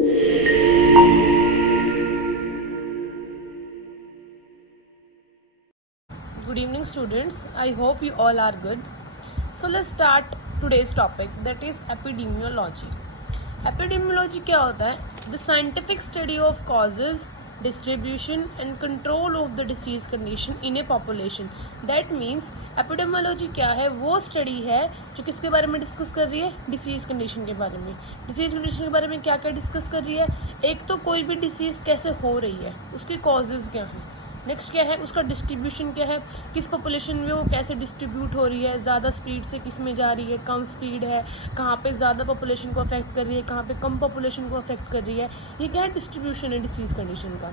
Good evening, students. I hope you all are good. So let's start today's topic, that is epidemiology. Epidemiology क्या होता है? The scientific study of causes, distribution and control of the disease condition in a population. That means epidemiology क्या है? वो study है जो किसके बारे में डिस्कस कर रही है? डिसीज़ कंडीशन के बारे में. डिसीज़ कंडीशन के बारे में क्या क्या डिस्कस कर रही है? एक तो कोई भी डिसीज़ कैसे हो रही है, उसकी कॉजेज़ क्या हैं. नेक्स्ट क्या है, उसका डिस्ट्रीब्यूशन क्या है, किस पॉपुलेशन में वो कैसे डिस्ट्रीब्यूट हो रही है, ज़्यादा स्पीड से किस में जा रही है, कम स्पीड है, कहाँ पे ज़्यादा पॉपुलेशन को अफेक्ट कर रही है, कहाँ पे कम पॉपुलेशन को अफेक्ट कर रही है. ये क्या है, डिस्ट्रीब्यूशन है डिसीज़ कंडीशन का.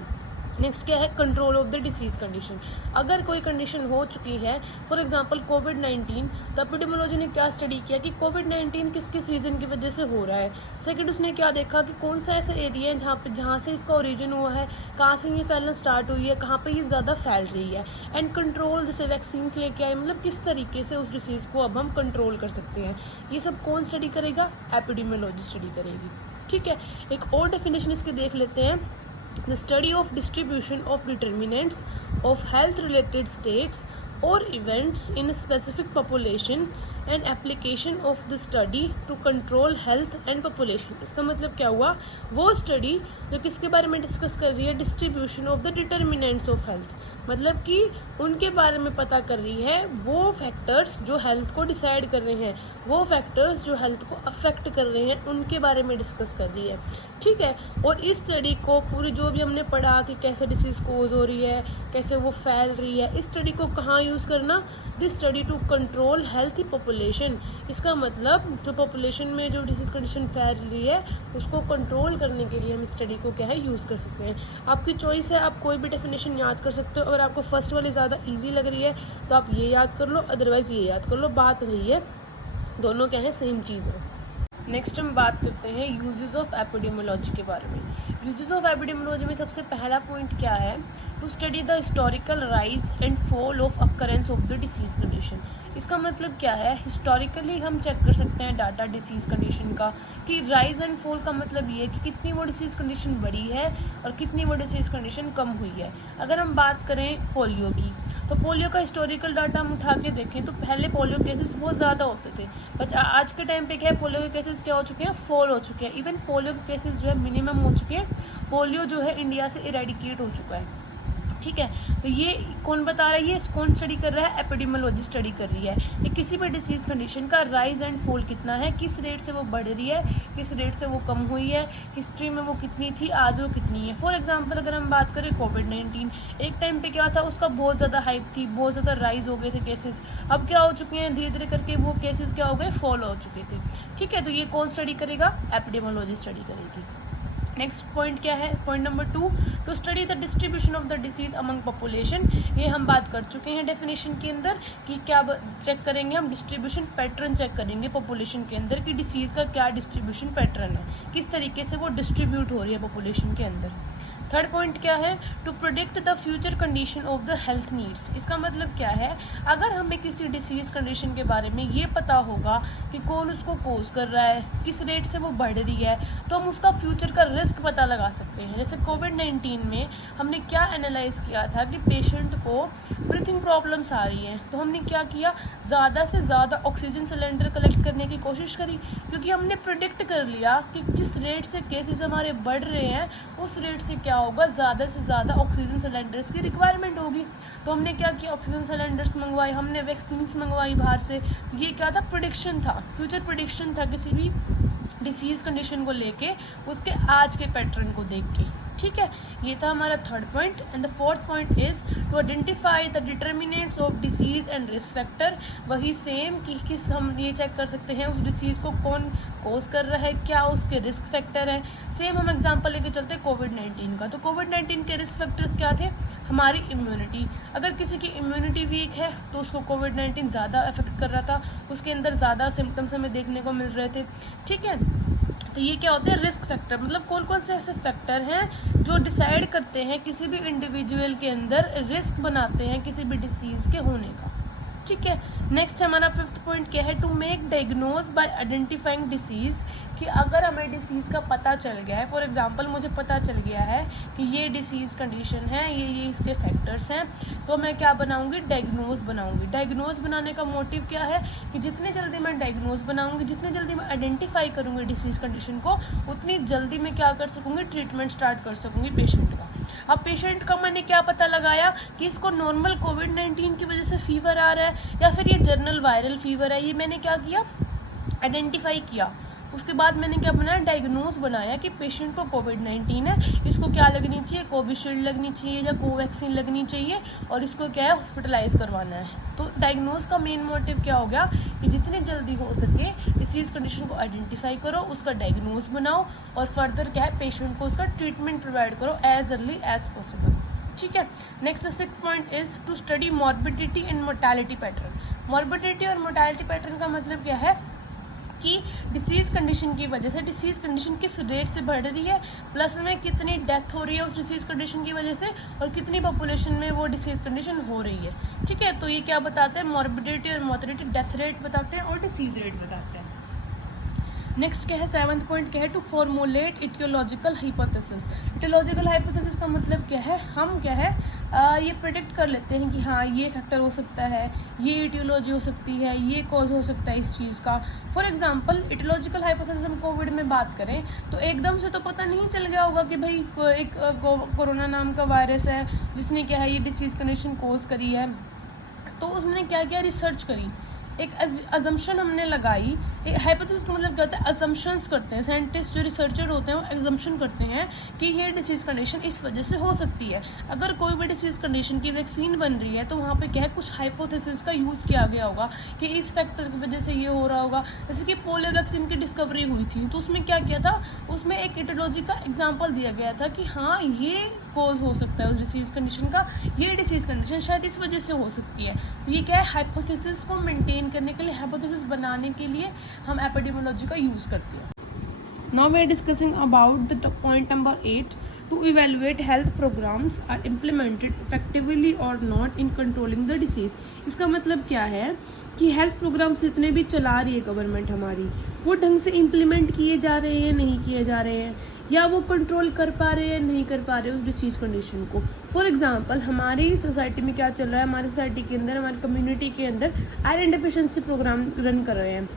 नेक्स्ट क्या है, control of the disease condition. अगर कोई कंडीशन हो चुकी है, फॉर एग्जांपल कोविड-19, तो एपिडेमियोलॉजी ने क्या स्टडी किया कि कोविड-19 किस किस रीज़न की वजह से हो रहा है. सेकंड, उसने क्या देखा कि कौन सा ऐसा एरिया है जहाँ से इसका ओरिजिन हुआ है, कहाँ से ये फैलना स्टार्ट हुई है, कहाँ पर ये ज़्यादा फैल रही है. एंड कंट्रोल, जैसे वैक्सीन लेके आए, मतलब किस तरीके से उस डिसीज़ को अब हम कंट्रोल कर सकते हैं. ये सब कौन स्टडी करेगा? एपिडेमियोलॉजी स्टडी करेगी. ठीक है, एक और डेफिनेशन इसकी देख लेते हैं. The study of distribution of determinants of health related states or events in a specific population and application of the study to control health and population. इसका मतलब क्या हुआ, वो स्टडी जो किसके बारे में डिस्कस कर रही है? Distribution of the determinants of health. मतलब कि उनके बारे में पता कर रही है वो फैक्टर्स जो हेल्थ को डिसाइड कर रहे हैं, वो फैक्टर्स जो हेल्थ को अफेक्ट कर रहे हैं, उनके बारे में डिस्कस कर रही है. ठीक है, और इस स्टडी को पूरी जो भी हमने पढ़ा कि कैसे डिसीज़ कोज हो रही है, कैसे वो फैल रही है, इस स्टडी को कहाँ यूज़ करना? This study to control healthy population. इसका मतलब जो पॉपुलेशन में जो डिसीज़ कंडीशन फैल रही है, उसको कंट्रोल करने के लिए हम इस स्टडी को क्या है, यूज़ कर सकते हैं. आपकी चॉइस है, आप कोई भी डेफिनेशन याद कर सकते हो. अगर आपको फर्स्ट वाली ज़्यादा ईजी लग रही है तो आप ये याद कर लो, अदरवाइज़ ये याद कर लो. बात वही है, दोनों क्या है, सेम चीज़ है. नेक्स्ट हम बात करते हैं यूजेस ऑफ एपिडेमियोलॉजी के बारे में. यूजेस ऑफ एपिडेमियोलॉजी में सबसे पहला पॉइंट क्या है? To study the historical rise and fall of occurrence of the disease condition. इसका मतलब क्या है, हिस्टोरिकली हम चेक कर सकते हैं डाटा डिसीज़ कंडीशन का, कि राइज एंड फॉल का मतलब ये है कि कितनी वो डिसीज़ कंडीशन बढ़ी है और कितनी वो डिसीज़ कंडीशन कम हुई है. अगर हम बात करें पोलियो की, तो पोलियो का हिस्टोरिकल डाटा हम उठा के देखें तो पहले पोलियो केसेस बहुत ज़्यादा होते थे, बट आज के टाइम पे क्या है, पोलियो के केसेस क्या हो चुके हैं, फॉल हो चुके हैं. इवन पोलियो के केसेस जो है मिनिमम हो चुके हैं. पोलियो जो है इंडिया से इरेडिकेट हो चुका है. ठीक है, तो ये कौन बता रहा है, ये कौन स्टडी कर रहा है? एपिडेमियोलॉजी स्टडी कर रही है कि किसी भी डिसीज़ कंडीशन का राइज एंड फॉल कितना है, किस रेट से वो बढ़ रही है, किस रेट से वो कम हुई है, हिस्ट्री में वो कितनी थी, आज वो कितनी है. फॉर एग्जांपल अगर हम बात करें कोविड-19, एक टाइम पे क्या था, उसका बहुत ज़्यादा हाइप थी, बहुत ज़्यादा राइज हो गए थे केसेस. अब क्या हो चुके हैं, धीरे धीरे करके वो केसेस क्या हो गए, फॉल हो चुके थे. ठीक है, तो ये कौन स्टडी करेगा? एपिडेमियोलॉजी स्टडी करेगी. नेक्स्ट पॉइंट क्या है, point number 2, to study the distribution of the disease among population. ये हम बात कर चुके हैं डेफिनेशन के अंदर कि क्या चेक करेंगे हम, डिस्ट्रीब्यूशन पैटर्न चेक करेंगे पॉपुलेशन के अंदर कि डिसीज़ का क्या डिस्ट्रीब्यूशन पैटर्न है, किस तरीके से वो डिस्ट्रीब्यूट हो रही है पॉपुलेशन के अंदर. थर्ड पॉइंट क्या है, to predict the future condition of the health needs. इसका मतलब क्या है, अगर हमें किसी डिसीज़ कंडीशन के बारे में ये पता होगा कि कौन उसको कोज कर रहा है, किस रेट से वो बढ़ रही है, तो हम उसका फ्यूचर का रिस्क पता लगा सकते हैं. जैसे कोविड-19 में हमने क्या एनालाइज किया था कि पेशेंट को ब्रीथिंग प्रॉब्लम्स आ रही हैं, तो हमने क्या किया, ज़्यादा से ज़्यादा ऑक्सीजन सिलेंडर कलेक्ट करने की कोशिश करी, क्योंकि हमने प्रिडिक्ट कर लिया कि जिस रेट से केसेस हमारे बढ़ रहे हैं, उस रेट से क्या होगा, ज़्यादा से ज़्यादा ऑक्सीजन सिलेंडर्स की रिक्वायरमेंट होगी. तो हमने क्या किया, ऑक्सीजन सिलेंडर्स मंगवाए, हमने वैक्सीन्स मंगवाई बाहर से. ये क्या था, प्रेडिक्शन था, फ्यूचर प्रेडिक्शन था किसी भी डिसीज़ कंडीशन को लेके, उसके आज के पैटर्न को देख के. ठीक है, ये था हमारा third point. And the fourth point is to identify the determinants of disease and risk factor. वही सेम कि किस हम ये चेक कर सकते हैं उस डिसीज़ को कौन कोज कर रहा है, क्या उसके रिस्क फैक्टर हैं. सेम हम एग्जांपल लेके चलते हैं कोविड-19 का. तो कोविड-19 के रिस्क फैक्टर्स क्या थे, हमारी इम्यूनिटी. अगर किसी की इम्यूनिटी वीक है तो उसको कोविड-19 ज़्यादा अफेक्ट कर रहा था, उसके अंदर ज़्यादा सिम्टम्स हमें देखने को मिल रहे थे. ठीक है, तो ये क्या होते हैं, रिस्क फैक्टर. मतलब कौन कौन से ऐसे फैक्टर हैं जो डिसाइड करते हैं किसी भी इंडिविजुअल के अंदर, रिस्क बनाते हैं किसी भी डिसीज़ के होने का. ठीक है, नेक्स्ट हमारा फिफ्थ पॉइंट क्या है, to make diagnose by identifying disease कि अगर हमें डिसीज़ का पता चल गया है, फॉर एग्जांपल मुझे पता चल गया है कि ये डिसीज़ कंडीशन है, ये इसके फैक्टर्स हैं, तो मैं क्या बनाऊंगी, डायग्नोज बनाऊंगी। डायग्नोज बनाने का मोटिव क्या है कि जितनी जल्दी मैं डायग्नोज बनाऊंगी, जितनी जल्दी मैं आइडेंटिफाई करूंगी डिसीज़ कंडीशन को, उतनी जल्दी मैं क्या कर सकूंगी, ट्रीटमेंट स्टार्ट कर सकूंगी पेशेंट का। अब पेशेंट का मैंने क्या पता लगाया कि इसको नॉर्मल कोविड-19 की वजह से फीवर आ रहा है या फिर ये जनरल वायरल फीवर है, ये मैंने क्या किया, आइडेंटिफाई किया। उसके बाद मैंने क्या बनाया, डायग्नोज बनाया कि पेशेंट को कोविड-19 है, इसको क्या लगनी चाहिए, कोविशील्ड लगनी चाहिए या कोवैक्सीन लगनी चाहिए, और इसको क्या है, हॉस्पिटलाइज करवाना है। तो डायग्नोज का मेन मोटिव क्या हो गया कि जितनी जल्दी हो सके डिसीज़ कंडीशन को आइडेंटिफाई करो, उसका डायग्नोज बनाओ, और फर्दर क्या है, पेशेंट को उसका ट्रीटमेंट प्रोवाइड करो एज अर्ली एज पॉसिबल। ठीक है। Next 6th point is to study morbidity and mortality pattern. Morbidity और मोर्टेलिटी पैटर्न का मतलब क्या है कि डिसीज़ कंडीशन की वजह से डिसीज़ कंडीशन किस रेट से बढ़ रही है, प्लस में कितनी डेथ हो रही है उस डिसीज़ कंडीशन की वजह से, और कितनी पॉपुलेशन में वो डिसीज़ कंडीशन हो रही है। ठीक है, तो ये क्या बताते हैं, मॉर्बिडिटी और मोर्टेलिटी, डेथ रेट बताते हैं और डिसीज़ रेट बताते हैं। नेक्स्ट क्या है, 7th पॉइंट क्या है, to formulate etiological hypothesis. Etiological hypothesis का मतलब क्या है, हम क्या है ये प्रेडिक्ट कर लेते हैं कि हाँ ये फैक्टर हो सकता है, ये इटियोलॉजी हो सकती है, ये कॉज हो सकता है इस चीज़ का। फॉर एग्जांपल इटियोलॉजिकल हाइपोथेसिस हम कोविड में बात करें तो एकदम से तो पता नहीं चल गया होगा कि भाई एक कोरोना नाम का वायरस है जिसने क्या है ये डिसीज़ कंडीशन कॉज करी है। तो उसने क्या क्या रिसर्च करी, एक अजम्पशन हमने लगाई। एक हाइपोथेसिस का मतलब क्या होता है, अजम्पशंस करते हैं साइंटिस्ट, जो रिसर्चर होते हैं वो एग्जम्पशन करते हैं कि ये डिसीज़ कंडीशन इस वजह से हो सकती है। अगर कोई भी डिसीज़ कंडीशन की वैक्सीन बन रही है तो वहाँ पे क्या है, कुछ हाइपोथेसिस का यूज़ किया गया होगा कि इस फैक्टर की वजह से ये हो रहा होगा। जैसे कि पोलियो वैक्सीन की डिस्कवरी हुई थी तो उसमें क्या किया था, उसमें एक इटियोलॉजी का एग्जाम्पल दिया गया था कि हाँ ये कॉज हो सकता है उस डिसीज़ कंडीशन का, ये डिसीज़ कंडीशन शायद इस वजह से हो सकती है। तो ये क्या है, हाइपोथेसिस को मेंटेन करने के लिए, हाइपोथेसिस बनाने के लिए हम एपिडेमियोलॉजी का यूज़ करते हैं। Now we are discussing about the point number 8, to evaluate health programs are implemented effectively और not in controlling the disease. इसका मतलब क्या है कि हेल्थ प्रोग्राम्स जितने भी चला रही है गवर्नमेंट हमारी, वो ढंग से इम्प्लीमेंट किए जा रहे हैं, नहीं किए जा रहे हैं, या वो कंट्रोल कर पा रहे हैं, नहीं कर पा रहे उस डिसीज़ कंडीशन को। फॉर एग्जांपल हमारी सोसाइटी में क्या चल रहा है, हमारी सोसाइटी के अंदर, हमारी कम्युनिटी के अंदर आयरन डिफिशिएंसी प्रोग्राम रन कर रहे हैं।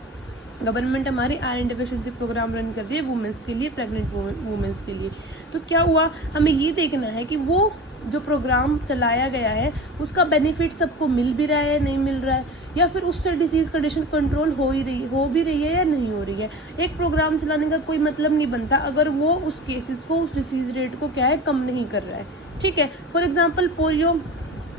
गवर्नमेंट हमारी आयरन डिफिशिएंसी प्रोग्राम रन कर रही है वुमेंस के लिए, प्रेग्नेंट वुमेंस के लिए। तो क्या हुआ, हमें ये देखना है कि वो जो प्रोग्राम चलाया गया है उसका बेनिफिट सबको मिल भी रहा है, नहीं मिल रहा है, या फिर उससे डिसीज़ कंडीशन कंट्रोल हो भी रही है या नहीं हो रही है। एक प्रोग्राम चलाने का कोई मतलब नहीं बनता अगर वो उस केसेस को, उस डिसीज़ रेट को क्या है, कम नहीं कर रहा है। ठीक है, फॉर एग्जांपल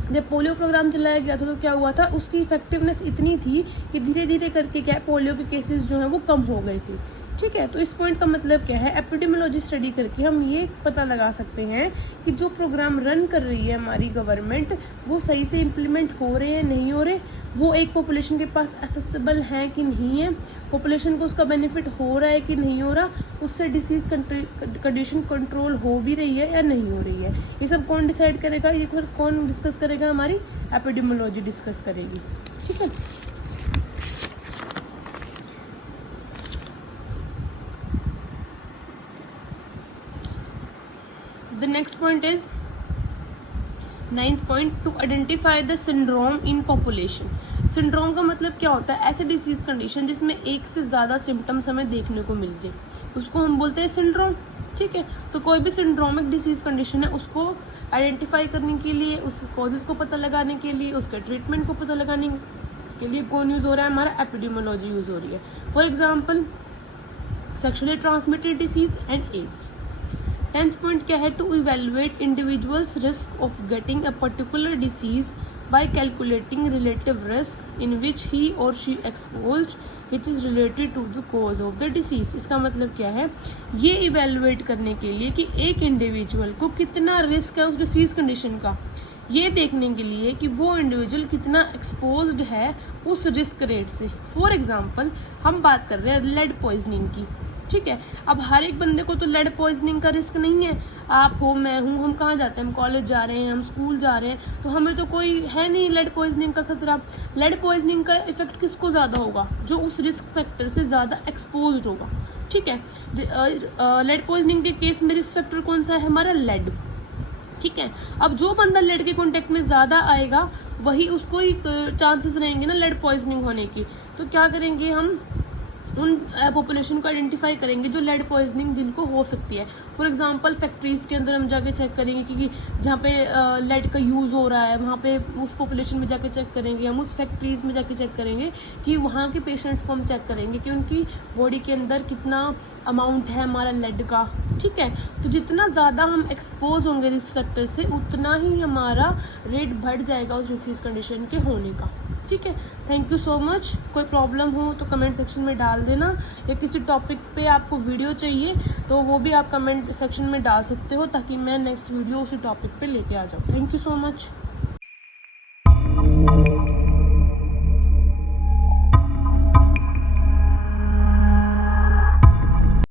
जब पोलियो प्रोग्राम चलाया गया था तो क्या हुआ था, उसकी इफेक्टिवनेस इतनी थी कि धीरे धीरे करके क्या पोलियो के केसेस जो हैं वो कम हो गए थे। ठीक है, तो इस पॉइंट का मतलब क्या है, एपिडेमियोलॉजी स्टडी करके हम ये पता लगा सकते हैं कि जो प्रोग्राम रन कर रही है हमारी गवर्नमेंट वो सही से इम्प्लीमेंट हो रहे हैं, नहीं हो रहे, वो एक पॉपुलेशन के पास एक्सेसिबल है कि नहीं है, पॉपुलेशन को उसका बेनिफिट हो रहा है कि नहीं हो रहा, उससे डिसीज़ कंडीशन कंट्रोल हो भी रही है या नहीं हो रही है। ये सब कौन डिसाइड करेगा, ये कौन डिस्कस करेगा, हमारी एपिडेमियोलॉजी डिस्कस करेगी। ठीक है, the next point is 9th point, to identify the syndrome in population। Syndrome का मतलब क्या होता है, ऐसे डिसीज़ कंडीशन जिसमें एक से ज़्यादा सिम्टम्स हमें देखने को मिल जाए, उसको हम बोलते हैं सिंड्रोम। ठीक है, तो कोई भी सिंड्रोमिक डिसीज़ कंडीशन है उसको आइडेंटिफाई करने के लिए, उसके कॉजेज़ को पता लगाने के लिए, उसके ट्रीटमेंट को पता लगाने के लिए कौन यूज़ हो रहा है, हमारा एपिडेमियोलॉजी यूज़ हो रही है। For example sexually transmitted disease and AIDS. 10th point क्या है, to evaluate individuals risk of getting a particular disease by calculating relative risk in which he और she exposed which is related to the cause of the disease. इसका मतलब क्या है, ये evaluate करने के लिए कि एक इंडिविजुअल को कितना रिस्क है उस डिसीज कंडीशन का, ये देखने के लिए कि वो इंडिविजुअल कितना एक्सपोज्ड है उस रिस्क रेट से। फॉर एग्जांपल हम बात कर रहे हैं लेड पॉइजनिंग की। ठीक है, अब हर एक बंदे को तो लेड पॉइजनिंग का रिस्क नहीं है, आप हो, मैं हूँ, हम कहाँ जाते हैं, हम कॉलेज जा रहे हैं, हम स्कूल जा रहे हैं, तो हमें तो कोई है नहीं लेड पॉइजनिंग का खतरा। लेड पॉइजनिंग का इफेक्ट किसको ज़्यादा होगा, जो उस रिस्क फैक्टर से ज़्यादा एक्सपोज्ड होगा। ठीक है। लेड पॉइजनिंग के केस में रिस्क फैक्टर कौन सा है हमारा, लेड, ठीक है। अब जो बंदा लेड के कांटेक्ट में ज़्यादा आएगा वही उसको ही चांसेस रहेंगे ना लेड पॉइजनिंग होने की। तो क्या करेंगे हम, उन पॉपुलेशन को आइडेंटिफाई करेंगे जो लेड पॉइजनिंग जिनको हो सकती है। फॉर एग्जांपल फैक्ट्रीज़ के अंदर हम जाके चेक करेंगे कि जहाँ पे लेड का यूज़ हो रहा है वहाँ पे उस पॉपुलेशन में जाके चेक करेंगे, हम उस फैक्ट्रीज़ में जाके चेक करेंगे कि वहाँ के पेशेंट्स को हम चेक करेंगे कि उनकी बॉडी के अंदर कितना अमाउंट है हमारा लेड का, ठीक है। तो जितना ज़्यादा हम एक्सपोज होंगे रिस्क फैक्टर से उतना ही हमारा रेट बढ़ जाएगा उस डिसीज कंडीशन के होने का, ठीक है। Thank you so much. कोई प्रॉब्लम हो तो कमेंट सेक्शन में डाल देना, या किसी टॉपिक पे आपको वीडियो चाहिए तो वो भी आप कमेंट सेक्शन में डाल सकते हो ताकि मैं नेक्स्ट वीडियो उसी टॉपिक पे लेके आ जाऊँ। Thank you so much.